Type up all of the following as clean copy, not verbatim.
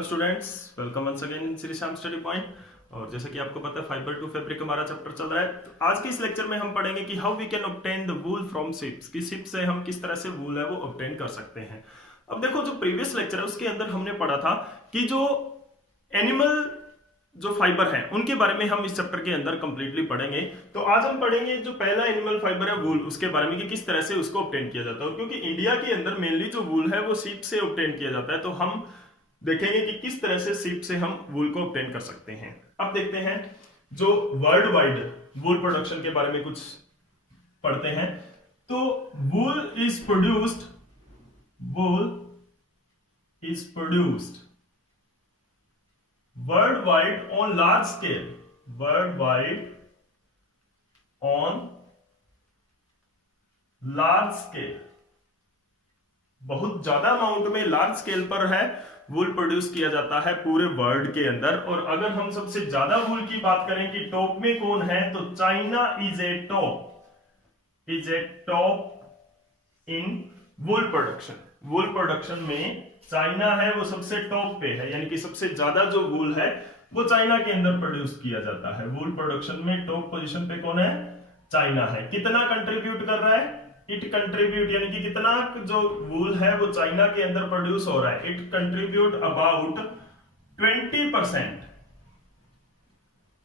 Hello students, welcome once again in Shri Shyam study point. और जैसा कि आपको पता है फाइबर टू फैब्रिक हमारा चैप्टर चल रहा है। तो आज के इस लेक्चर में हम पढ़ेंगे कि how we can obtain the wool from ships, कि शिप से हम किस तरह से वूल है वो ऑब्टेन कर सकते हैं। अब देखो, जो प्रीवियस लेक्चर है उसके अंदर हमने पढ़ा था कि जो एनिमल जो फाइबर है उनके बारे में हम इस चैप्टर के अंदर कंप्लीटली पढ़ेंगे। तो आज हम पढ़ेंगे जो पहला एनिमल फाइबर है वूल, उसके बारे में कि किस तरह से उसको ऑब्टेन किया जाता है। क्योंकि इंडिया के अंदर मेनली जो वूल है वो शीप से ऑब्टेन किया जाता है, तो हम देखेंगे कि किस तरह से शीप से हम वूल को ऑब्टेन कर सकते हैं। अब देखते हैं जो वर्ल्ड वाइड वूल प्रोडक्शन के बारे में कुछ पढ़ते हैं। तो वूल is produced worldwide on large scale, worldwide on large scale, बहुत ज्यादा अमाउंट में लार्ज स्केल पर है वूल प्रोड्यूस किया जाता है पूरे वर्ल्ड के अंदर। और अगर हम सबसे ज्यादा वूल की बात करें कि टॉप में कौन है, तो China is a top in wool production. Wool production में चाइना है वो सबसे टॉप पे है, यानी कि सबसे ज्यादा जो वूल है वो चाइना के अंदर प्रोड्यूस किया जाता है। वूल प्रोडक्शन में टॉप पोजीशन पे कौन है? चाइना है। कितना कंट्रीब्यूट कर रहा है? इट कंट्रीब्यूट, यानी कि कितना जो वूल है वो चाइना के अंदर प्रोड्यूस हो रहा है। It contribute about 20%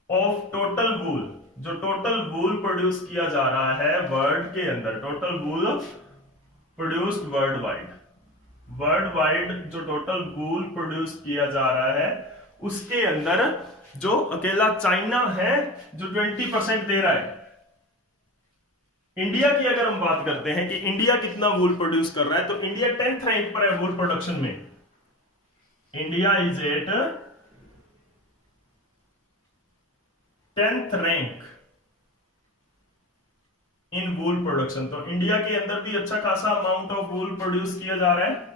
of total wool. जो टोटल वूल प्रोड्यूस किया जा रहा है वर्ल्ड के अंदर, टोटल वूल प्रोड्यूस्ड वर्ल्ड वाइड जो टोटल वूल प्रोड्यूस किया जा रहा है उसके अंदर जो अकेला चाइना है जो 20% दे रहा है। इंडिया की अगर हम बात करते हैं कि इंडिया कितना वूल प्रोड्यूस कर रहा है, तो इंडिया 10th रैंक पर है वूल प्रोडक्शन में। India is at 10th rank in wool production. तो इंडिया के अंदर भी अच्छा खासा अमाउंट ऑफ वूल प्रोड्यूस किया जा रहा है,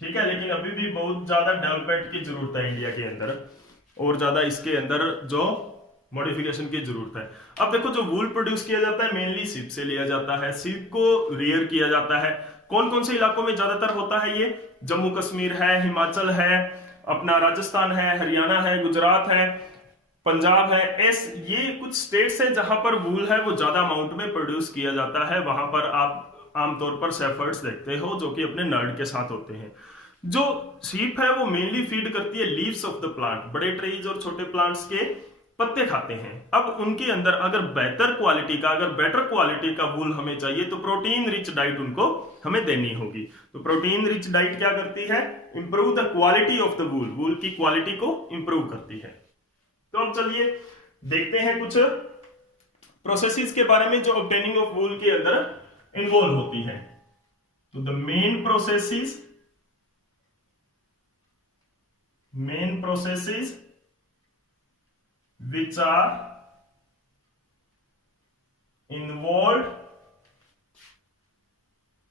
ठीक है। लेकिन अभी भी बहुत ज्यादा डेवलपमेंट की जरूरत है इंडिया के अंदर, और ज्यादा इसके अंदर जो मॉडिफिकेशन की जरूरत है। अब देखो, जो वूल प्रोड्यूस किया जाता है मेनली शिप से लिया जाता है। शिप को रियर किया जाता है। कौन कौन से इलाकों में ज्यादातर होता है ये? जम्मू कश्मीर है, हिमाचल है, अपना राजस्थान है, हरियाणा है, गुजरात है, पंजाब है। ये कुछ स्टेट्स है जहां पर वूल है वो ज्यादा अमाउंट में प्रोड्यूस किया जाता है। वहां पर आप आमतौर पर शेफर्ड्स देखते हो जो कि अपने नर्ड के साथ होते हैं। जो शीप है वो मेनली फीड करती है लीव्स ऑफ द प्लांट, बड़े ट्रीज और छोटे प्लांट्स के पत्ते खाते हैं। अब उनके अंदर अगर बेटर क्वालिटी का वूल हमें चाहिए तो प्रोटीन रिच डाइट उनको हमें देनी होगी। तो प्रोटीन रिच डाइट क्या करती है? Improve the quality of the wool, wool की क्वालिटी को इंप्रूव करती है। तो अब चलिए देखते हैं कुछ प्रोसेसेस के बारे में जो ऑब्टेनिंग ऑफ वूल के अंदर इन्वॉल्व होती है। तो the main processes which are involved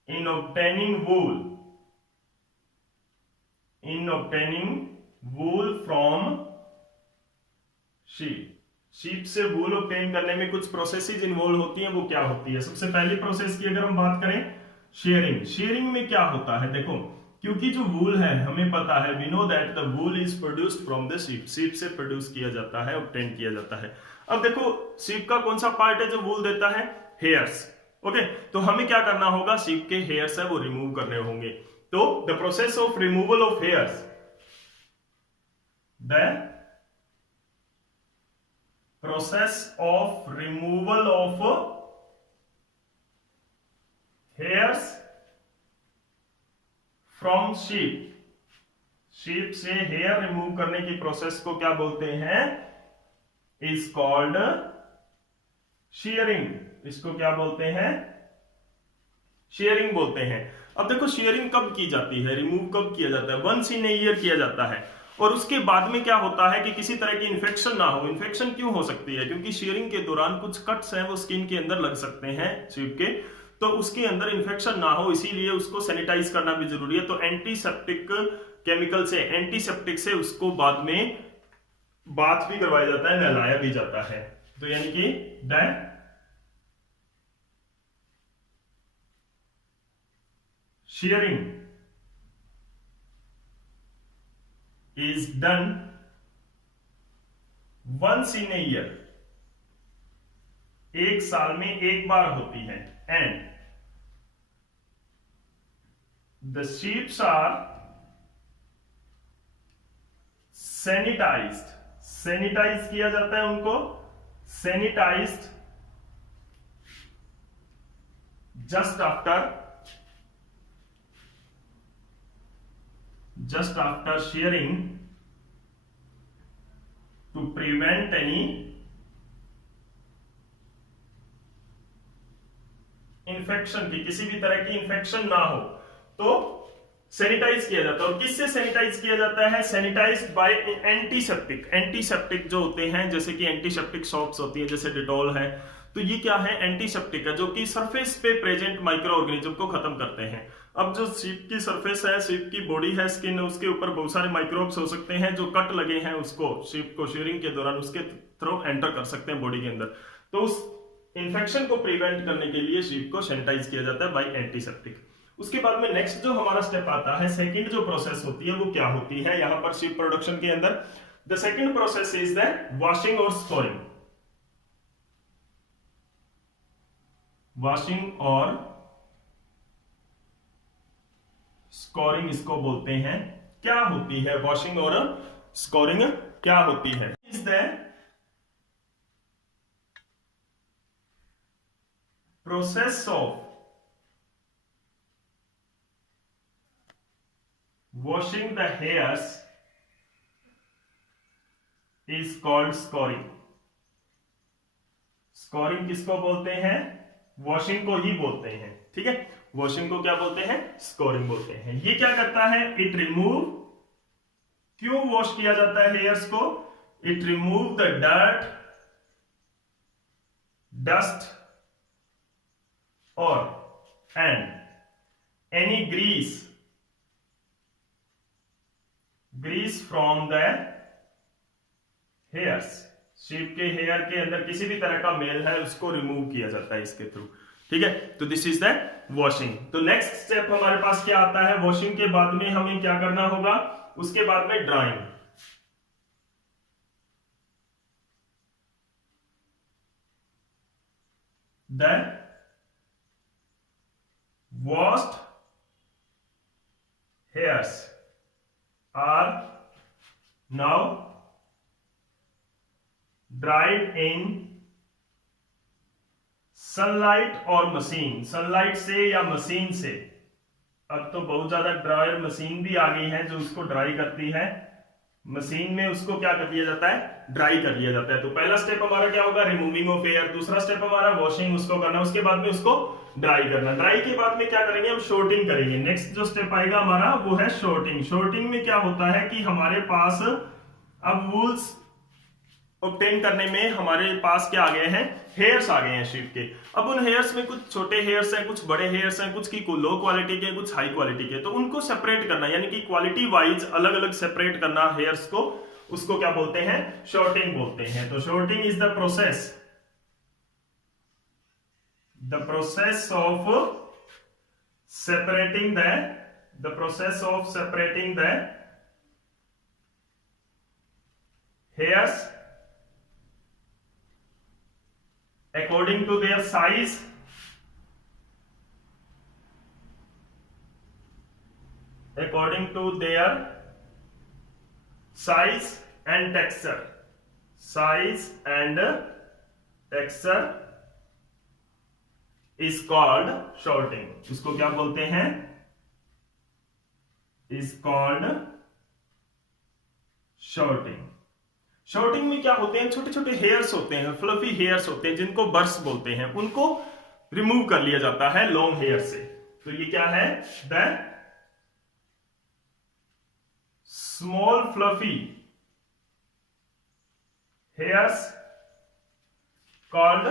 in obtaining wool from sheep। Sheep से वूल ऑब्टेन करने में कुछ प्रोसेसेस इन्वॉल्व होती हैं। वो क्या होती है? सबसे पहली प्रोसेस की अगर हम बात करें, शेयरिंग में क्या होता है? देखो, क्योंकि जो वूल है हमें पता है, we know that the wool is produced from the sheep. Sheep से प्रोड्यूस किया जाता है, ऑब्टेन किया जाता है। अब देखो, शीप का कौन सा पार्ट है जो वूल देता है? हेयर्स। ओके, तो हमें क्या करना होगा? शीप के हेयर्स है वो रिमूव करने होंगे। तो the process of removal of hairs, the process of removal of hairs from sheep से हेयर रिमूव करने की प्रोसेस को क्या बोलते हैं? Is called sharing. इसको क्या बोलते हैं? शेयरिंग बोलते हैं। अब देखो, शेयरिंग कब की जाती है, रिमूव कब किया जाता है? वंस इन ए ईयर किया जाता है। और उसके बाद में क्या होता है कि किसी तरह की इन्फेक्शन ना हो। इन्फेक्शन क्यों हो सकती है? क्योंकि शेयरिंग के दौरान कुछ कट्स हैं वो स्किन के अंदर लग सकते हैं शीप के, तो उसके अंदर इन्फेक्शन ना हो इसीलिए उसको सैनिटाइज करना भी जरूरी है। तो एंटीसेप्टिक केमिकल से, एंटीसेप्टिक से उसको बाद में बाथ भी करवाया जाता है, नहलाया भी जाता है। तो यानी कि shearing is done once in a year, एक साल में एक बार होती है, and the sheeps are sanitised, sanitise किया जाता है उनको, sanitised just after shearing to prevent any infection की, किसी भी तरह की इन्फेक्शन ना हो तो सैनिटाइज किया जाता है। और किससे सैनिटाइज किया जाता है? सैनिटाइज्ड बाय एंटीसेप्टिक, एंटीसेप्टिक जो होते हैं जैसे कि एंटीसेप्टिक सोप्स होती है जैसे डिटॉल है, तो ये क्या है? एंटीसेप्टिक है जो कि सरफेस पे प्रेजेंट माइक्रो ऑर्गेनिज्म को खत्म करते हैं। अब जो शीप की सरफेस है, शीप की बॉडी है, स्किन है, उसके ऊपर बहुत सारे माइक्रोब्स हो सकते हैं जो कट लगे हैं उसको शीप को शीयरिंग के दौरान उसके थ्रू एंटर कर सकते हैं बॉडी के अंदर, तो उस इन्फेक्शन को प्रिवेंट करने के लिए शीप को सैनिटाइज किया जाता है बाय एंटीसेप्टिक। उसके बाद में नेक्स्ट जो हमारा स्टेप आता है, सेकंड जो प्रोसेस होती है वो क्या होती है यहां पर शीप प्रोडक्शन के अंदर? The second process is the washing और स्कोरिंग। वॉशिंग और स्कोरिंग इसको बोलते हैं। क्या होती है वॉशिंग और स्कोरिंग? क्या होती है? Is the process of washing the hairs is called scoring। Scoring किसको बोलते हैं? वॉशिंग को ही बोलते हैं, ठीक है। वॉशिंग को क्या बोलते हैं? स्कोरिंग बोलते हैं। ये क्या करता है? इट रिमूव, क्यों वॉश किया जाता है हेयर्स को? It remove the dirt, dust और and any grease from the hairs. Sheep के हेयर के अंदर किसी भी तरह का मेल है उसको रिमूव किया जाता है इसके थ्रू, ठीक है। तो दिस इज द वॉशिंग। तो नेक्स्ट स्टेप हमारे पास क्या आता है? वॉशिंग के बाद में हमें क्या करना होगा? उसके बाद में drawing. The washed hairs are now dried in sunlight और मशीन। सनलाइट से या मशीन से, अब तो बहुत ज्यादा ड्रायर मशीन भी आ गई है जो उसको ड्राई करती है। मशीन में उसको क्या कर दिया जाता है? ड्राई कर लिया जाता है। तो पहला स्टेप हमारा क्या होगा? Removing of air. दूसरा स्टेप हमारा वॉशिंग उसको करना, उसके बाद में उसको ड्राई करना। ड्राई के बाद में क्या करेंगे? हम शॉर्टिंग करेंगे। नेक्स्ट जो स्टेप आएगा हमारा वो है शॉर्टिंग। शॉर्टिंग में क्या होता है कि हमारे पास अब वूल्स ऑब्टेन करने में हमारे पास क्या आ गए हैं? हेयर्स आ गए हैं शीप के। अब उन हेयर्स में कुछ छोटे हेयर्स हैं, कुछ बड़े हेयर्स हैं, कुछ की लो क्वालिटी के, कुछ हाई क्वालिटी के। तो उनको सेपरेट करना, यानी कि क्वालिटी वाइज अलग अलग सेपरेट करना हेयर्स को, उसको क्या बोलते हैं? शॉर्टिंग बोलते हैं। तो sorting is the process of separating the process of separating the hairs according to their size, and texture, size and texture is called shorting। इसको क्या बोलते हैं? is called shorting। शॉर्टिंग में क्या होते हैं? छोटे छोटे हेयर्स होते हैं, फ्लफी हेयर्स होते हैं जिनको बर्स बोलते हैं, उनको रिमूव कर लिया जाता है लॉन्ग हेयर से। तो ये क्या है? The small fluffy hairs called,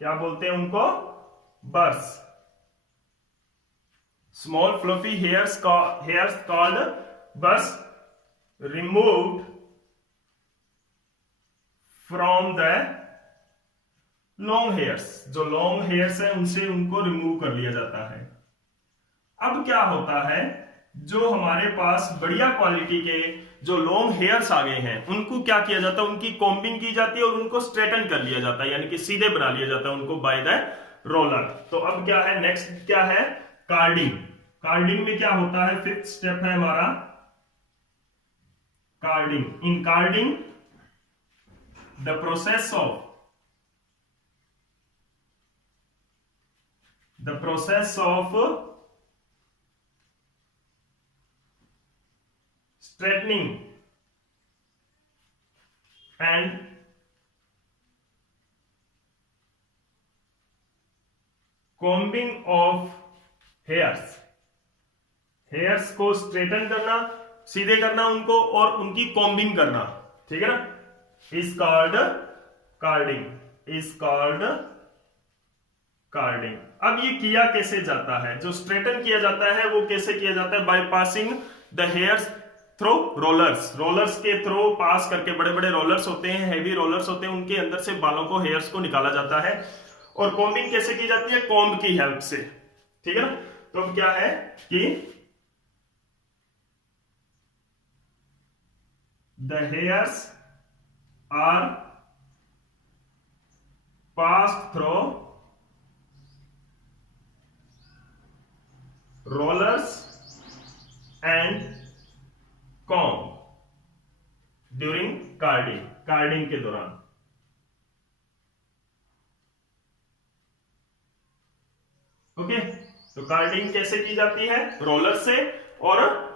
क्या बोलते हैं उनको? Burrs. Small fluffy hairs called burrs removed from the long hairs. जो लॉन्ग हेयर्स है उनसे उनको रिमूव कर लिया जाता है। अब क्या होता है जो हमारे पास बढ़िया क्वालिटी के जो लॉन्ग हेयर्स आ गए हैं उनको क्या किया जाता है, उनकी कॉम्बिंग की जाती है और उनको स्ट्रेटन कर लिया जाता है, यानी कि सीधे बना लिया जाता है उनको बाय द रोलर। तो अब क्या है, नेक्स्ट क्या है, कार्डिंग। कार्डिंग में क्या होता है, फिफ्थ स्टेप है हमारा carding. In carding the process of straightening and combing of hairs, hairs को स्ट्रेटन करना, सीधे करना उनको, और उनकी कॉम्बिंग करना, ठीक है ना, is called carding, is called carding. अब ये किया कैसे जाता है, जो स्ट्रेटन किया जाता है वो कैसे किया जाता है, by passing the hairs through rollers, rollers के थ्रू पास करके, बड़े बड़े रोलर्स होते हैं, हैवी रोलर्स होते हैं, उनके अंदर से बालों को, हेयर्स को निकाला जाता है। और कॉम्बिंग कैसे की जाती है, कॉम्ब की हेल्प से, ठीक है ना। तो अब क्या है कि the hairs are passed through rollers and comb during carding, carding के दौरान। ओके, तो कार्डिंग कैसे की जाती है, रोलर से और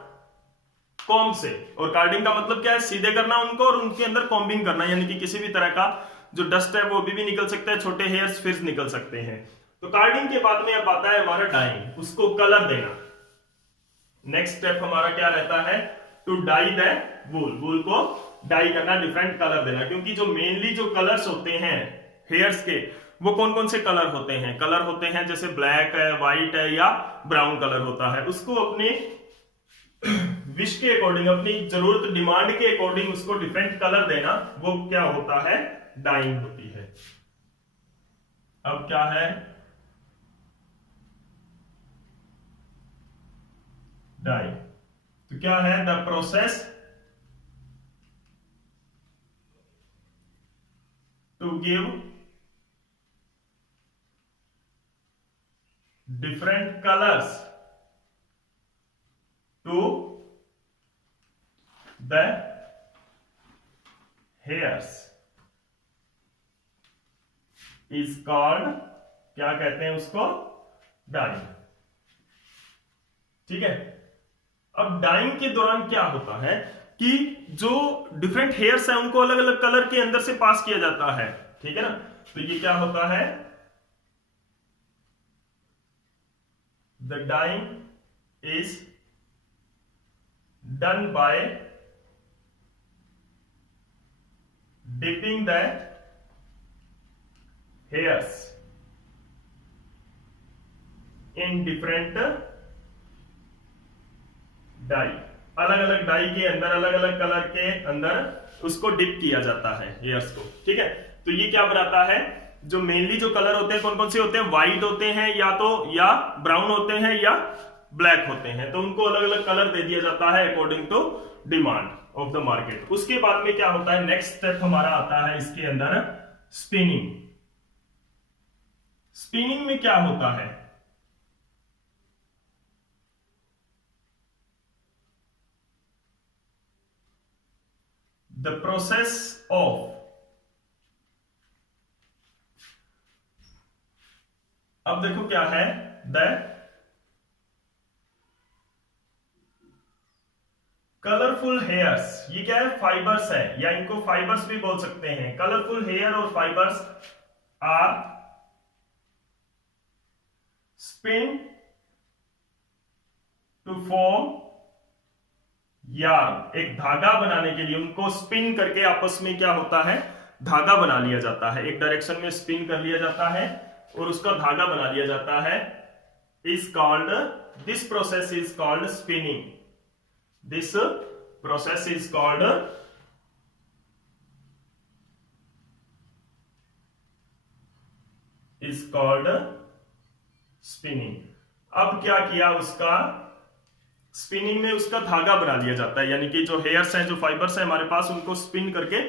कॉम्ब से। और कार्डिंग का मतलब क्या है, सीधे करना उनको और उनके अंदर कॉम्बिंग करना, यानी कि किसी भी तरह का जो डस्ट है वो भी निकल सकता है, छोटे हेयर्स फिर निकल सकते हैं। तो कार्डिंग के बाद में अब आता है हमारा डाइंग, उसको कलर देना। नेक्स्ट स्टेप हमारा क्या रहता है, टू डाई द वूल, वूल को डाई करना, डिफरेंट कलर देना। क्योंकि जो मेनली जो कलर्स होते हैं हेयर्स के, वो कौन कौन से कलर होते हैं, कलर होते हैं जैसे ब्लैक है, व्हाइट है या ब्राउन कलर होता है। उसको अपने विश के अकॉर्डिंग, अपनी जरूरत डिमांड के अकॉर्डिंग उसको डिफरेंट कलर देना, वो क्या होता है, डाइंग होती है। अब क्या है, डाइंग, तो क्या है, the process to give different colours to the hairs is called, क्या कहते हैं उसको, डाइंग, ठीक है। अब डाइंग के दौरान क्या होता है कि जो डिफरेंट हेयर्स हैं उनको अलग अलग कलर के अंदर से पास किया जाता है, ठीक है ना। तो ये क्या होता है, the dyeing is done by dipping the hairs in different dye, अलग अलग डाई के अंदर, अलग अलग कलर के अंदर उसको डिप किया जाता है हेयर्स को, ठीक है। तो ये क्या बनाता है, जो मेनली जो कलर होते हैं कौन कौन से होते हैं, व्हाइट होते हैं या ब्राउन होते हैं या ब्लैक होते हैं, तो उनको अलग अलग कलर दे दिया जाता है according to demand of the market. उसके बाद में क्या होता है, नेक्स्ट स्टेप हमारा आता है इसके अंदर, स्पिनिंग। स्पिनिंग में क्या होता है, द प्रोसेस ऑफ, अब देखो क्या है, द कलरफुल हेयर्स, ये क्या है, फाइबर्स है, या इनको फाइबर्स भी बोल सकते हैं। कलरफुल हेयर और fibres are spin to form yarn, एक धागा बनाने के लिए उनको स्पिन करके आपस में क्या होता है, धागा बना लिया जाता है, एक डायरेक्शन में स्पिन कर लिया जाता है और उसका धागा बना लिया जाता है, is called, this process is called spinning, this process is called spinning. अब क्या किया उसका, स्पिनिंग में उसका धागा बना लिया जाता है, यानी कि जो हेयर्स हैं, जो फाइबर्स हैं हमारे पास, उनको स्पिन करके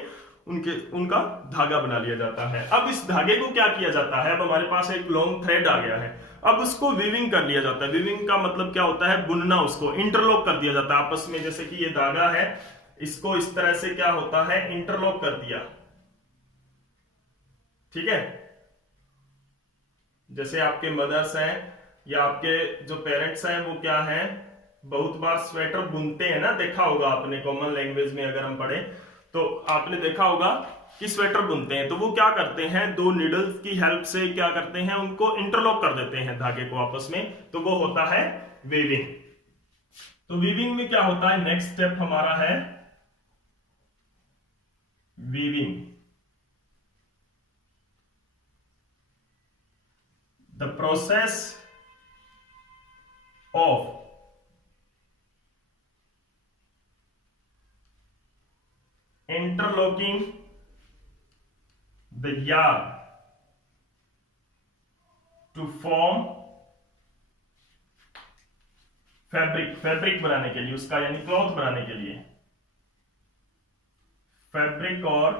उनका धागा बना लिया जाता है। अब इस धागे को क्या किया जाता है, अब हमारे पास एक लॉन्ग थ्रेड आ गया है, अब उसको वीविंग कर लिया जाता है। वीविंग का मतलब क्या होता है, बुनना, उसको इंटरलॉक कर दिया जाता है आपस में। जैसे कि ये धागा है, इसको इस तरह से क्या होता है, इंटरलॉक कर दिया, ठीक है। जैसे आपके मदर्स हैं या आपके जो पेरेंट्स हैं, वो क्या है, बहुत बार स्वेटर बुनते हैं ना, देखा होगा आपने, कॉमन लैंग्वेज में अगर हम पढ़े तो आपने देखा होगा कि स्वेटर बुनते हैं तो वो क्या करते हैं, दो नीडल्स की हेल्प से क्या करते हैं, उनको इंटरलॉक कर देते हैं धागे को आपस में, तो वो होता है वीविंग। तो वीविंग में क्या होता है, नेक्स्ट स्टेप हमारा है weaving. The process of interlocking the yarn to form fabric बनाने के लिए, उसका यानी क्लॉथ बनाने के लिए, फैब्रिक और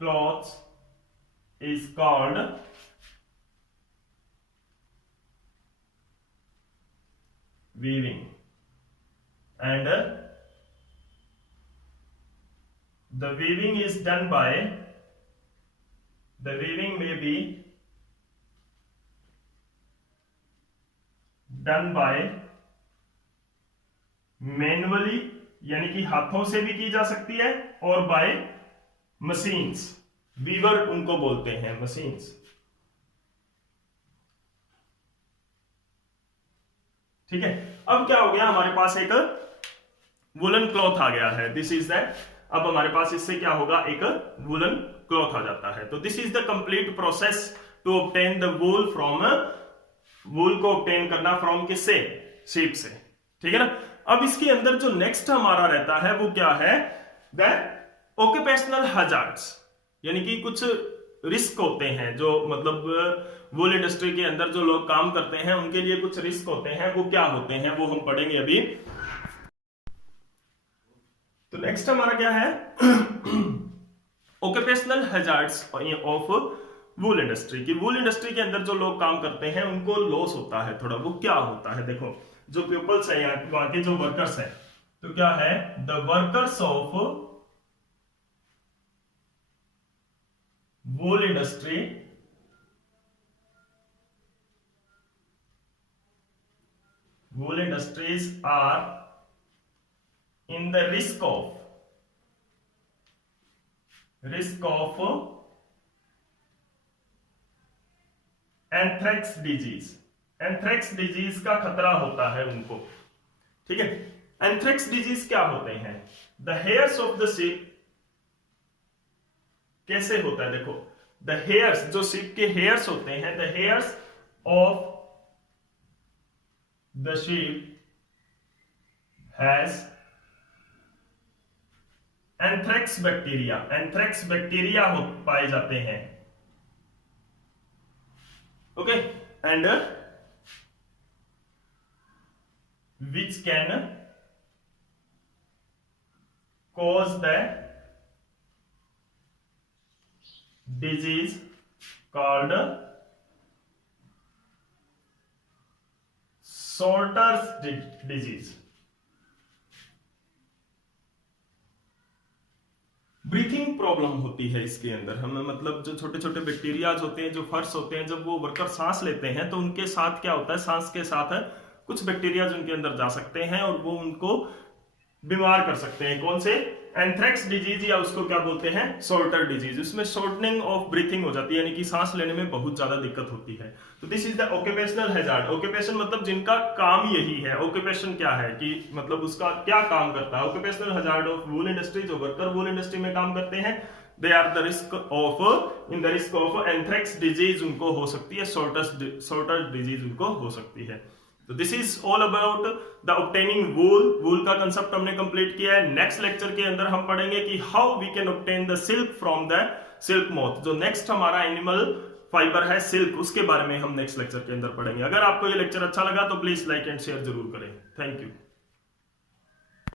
cloth is called weaving and the weaving is done by, the weaving may be done by manually, यानी कि हाथों से भी की जा सकती है, और बाय मशीन्स, वीवर उनको बोलते हैं, मशीन्स, ठीक है। अब क्या हो गया, हमारे पास एक वुलन क्लॉथ आ गया है, दिस इज दैट। अब हमारे पास इससे क्या होगा, एक वुलन क्लॉथ आ जाता है। तो this is the complete process to obtain the wool from, wool को ऑब्टेन करना फ्रॉम किससे, शीप से, ठीक है ना। अब इसके अंदर जो नेक्स्ट हमारा रहता है वो क्या है, द ऑक्यूपेशनल हजार्ड्स, यानी कि कुछ रिस्क होते हैं, जो मतलब वूल इंडस्ट्री के अंदर जो लोग काम करते हैं उनके लिए कुछ रिस्क होते हैं, वो क्या होते हैं वो हम पढ़ेंगे अभी। तो नेक्स्ट हमारा क्या है, occupational hazards of wool industry, की वूल इंडस्ट्री के अंदर जो लोग काम करते हैं उनको लॉस होता है थोड़ा, वो क्या होता है, देखो जो पीपल्स है, वहां के जो वर्कर्स हैं, तो क्या है, the workers of wool industry wool industries are in the risk of anthrax disease, anthrax disease का खतरा होता है उनको, ठीक है। एंथ्रेक्स डिजीज क्या होते हैं, the hairs of the ship, कैसे होता है, देखो द हेयर्स, जो शिप के हेयर्स होते हैं, the hairs of the ship has anthrax bacteria, anthrax bacteria पाए जाते हैं, okay, and which can cause the disease called sorters disease. Breathing problem होती है इसके अंदर हमें, मतलब जो छोटे छोटे बैक्टीरियाज होते हैं, जो फर्स होते हैं, जब वो वर्कर सांस लेते हैं तो उनके साथ क्या होता है, सांस के साथ कुछ बैक्टीरियाज उनके अंदर जा सकते हैं और वो उनको बीमार कर सकते हैं। कौन से, एंथ्रेक्स डिजीज, या उसको क्या बोलते हैं, सॉर्टर डिजीज। उसमें शॉर्टनिंग ऑफ ब्रीथिंग हो जाती है, यानी कि सांस लेने में बहुत ज्यादा दिक्कत होती है। तो this is the occupational hazard. Occupation मतलब जिनका काम यही है। ऑक्यूपेशन क्या है कि मतलब उसका क्या काम करता है। Occupational hazard of wool industry, जो वर्कर वूल इंडस्ट्री में काम करते हैं, they are the risk of, in the risk of anthrax disease उनको हो सकती है, सॉर्टर डिजीज उनको हो सकती है। तो this is all about the obtaining wool. Wool का कंसेप्ट हमने कंप्लीट किया है। नेक्स्ट लेक्चर के अंदर हम पढ़ेंगे कि how we can obtain the silk from the silk moth. जो नेक्स्ट हमारा एनिमल फाइबर है सिल्क, उसके बारे में हम नेक्स्ट लेक्चर के अंदर पढ़ेंगे। अगर आपको ये लेक्चर अच्छा लगा तो प्लीज लाइक एंड शेयर जरूर करें। Thank you.